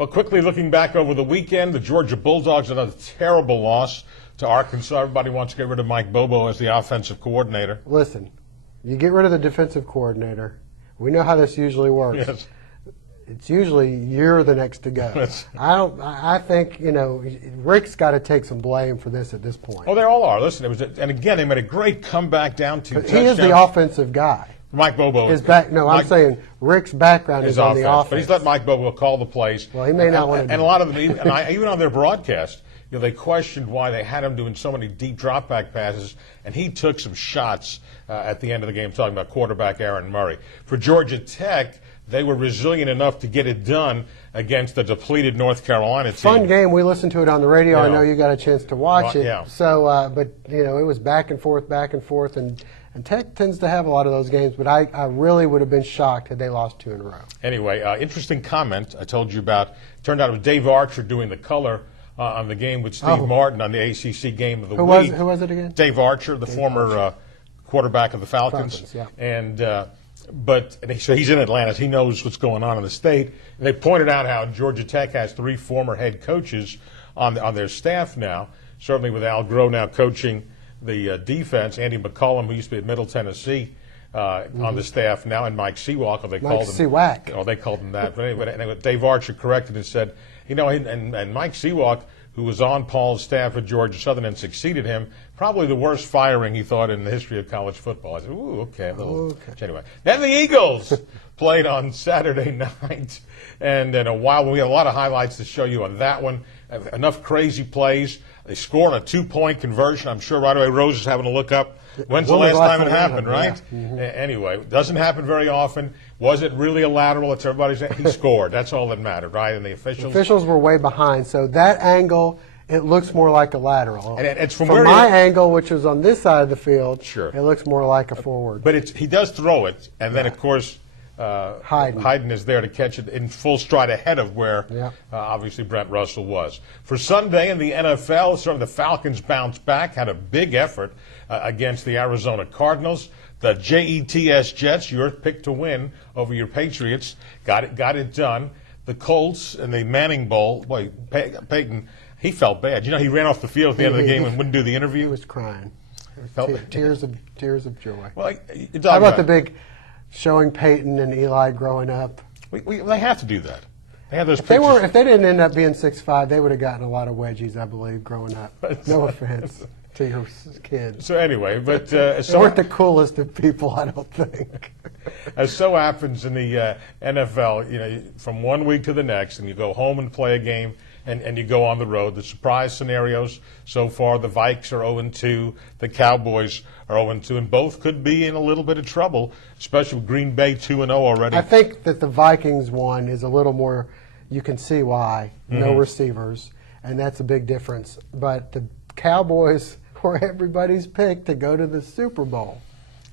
Well, quickly looking back over the weekend, the Georgia Bulldogs another terrible loss to Arkansas. Everybody wants to get rid of Mike Bobo as the offensive coordinator. Listen, you get rid of the defensive coordinator. We know how this usually works. Yes. It's usually you're the next to go. Yes. I think Rick's got to take some blame for this at this point. Oh, they all are. Listen, and again, they made a great comeback down to touchdowns. He is the offensive guy. Mike Bobo. I'm saying Rick's background is on the offense. But he's let Mike Bobo call the plays. Well, he may not want to do and a lot of them, even on their broadcast, they questioned why they had him doing so many deep drop-back passes, and he took some shots at the end of the game, talking about quarterback Aaron Murray. For Georgia Tech, they were resilient enough to get it done against the depleted North Carolina team. Fun game. We listened to it on the radio. I know you got a chance to watch it. Yeah. So, but it was back and forth, and Tech tends to have a lot of those games. But I really would have been shocked had they lost 2 in a row. Anyway, interesting comment I told you about. Turned out it was Dave Archer doing the color on the game with Steve Martin on the ACC game of the week. Who was it again? Dave Archer, the former quarterback of the Falcons. Yeah. And so he's in Atlanta. So he knows what's going on in the state. And they pointed out how Georgia Tech has 3 former head coaches on their staff now. Certainly with Al Groh now coaching the defense, Andy McCollum, who used to be at Middle Tennessee, on the staff now, and Mike Seawalker. They called him that. But anyway, Dave Archer corrected and said, and Mike Seawalker, who was on Paul's staff at Georgia Southern and succeeded him, probably the worst firing, he thought, in the history of college football. I said, ooh, okay. Anyway, then the Eagles played on Saturday night, and in a while, we had a lot of highlights to show you on that one. Enough crazy plays. They scored a 2-point conversion. I'm sure right away Rose is having to look up. When's the last time it happened, right? Yeah. Mm-hmm. Anyway, it doesn't happen very often. Was it really a lateral? It's everybody's. He scored. That's all that mattered, right? And the officials were way behind. So that angle, it looks more like a lateral. And it's from my angle, which is on this side of the field. Sure. It looks more like a forward. But he does throw it, and then of course Hayden is there to catch it in full stride ahead of where obviously Brent Russell was. For Sunday in the NFL, certainly the Falcons bounced back, had a big effort against the Arizona Cardinals. The Jets, your pick to win over your Patriots, got it done. The Colts and the Manning Bowl, boy, Peyton, he felt bad. He ran off the field at the end of the game and wouldn't do the interview. He was crying. Tears of joy. Well, how about the big showing Peyton and Eli growing up? They have to do that. They have those if they didn't end up being 6'5", they would have gotten a lot of wedgies, I believe, growing up. No offense to your kids. So anyway, but they weren't the coolest of people, I don't think. As so happens in the NFL, from one week to the next, and you go home and play a game, and you go on the road. The surprise scenarios so far: the Vikes are 0-2, the Cowboys are 0-2, and both could be in a little bit of trouble, especially with Green Bay 2-0 already. I think that the Vikings one is a little more. You can see why. No receivers, and that's a big difference. But the Cowboys were everybody's pick to go to the Super Bowl.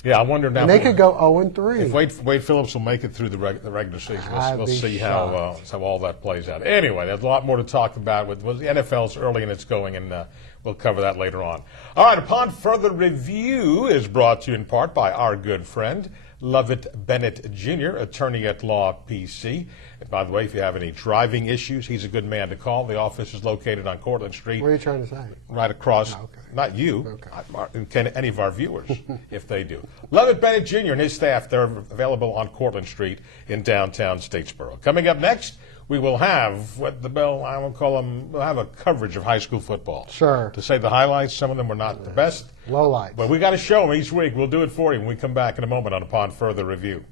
Yeah, I wonder now. And they could go 0-3. If Wade Phillips will make it through the regular season, we'll see how all that plays out. Anyway, there's a lot more to talk about with the NFL's early in its going, and we'll cover that later on. All right, Upon Further Review is brought to you in part by our good friend, Lovett Bennett Jr., attorney at law, PC. And by the way, if you have any driving issues, he's a good man to call. The office is located on Cortlandt Street. What are you trying to say? Right across, not you, any of our viewers, if they do. Lovett Bennett Jr. and his staff, they're available on Cortlandt Street in downtown Statesboro. Coming up next, we will have we'll have a coverage of high school football. Sure. To say the highlights, some of them were not the best. Lowlights. But we got to show them each week. We'll do it for you when we come back in a moment on Upon Further Review.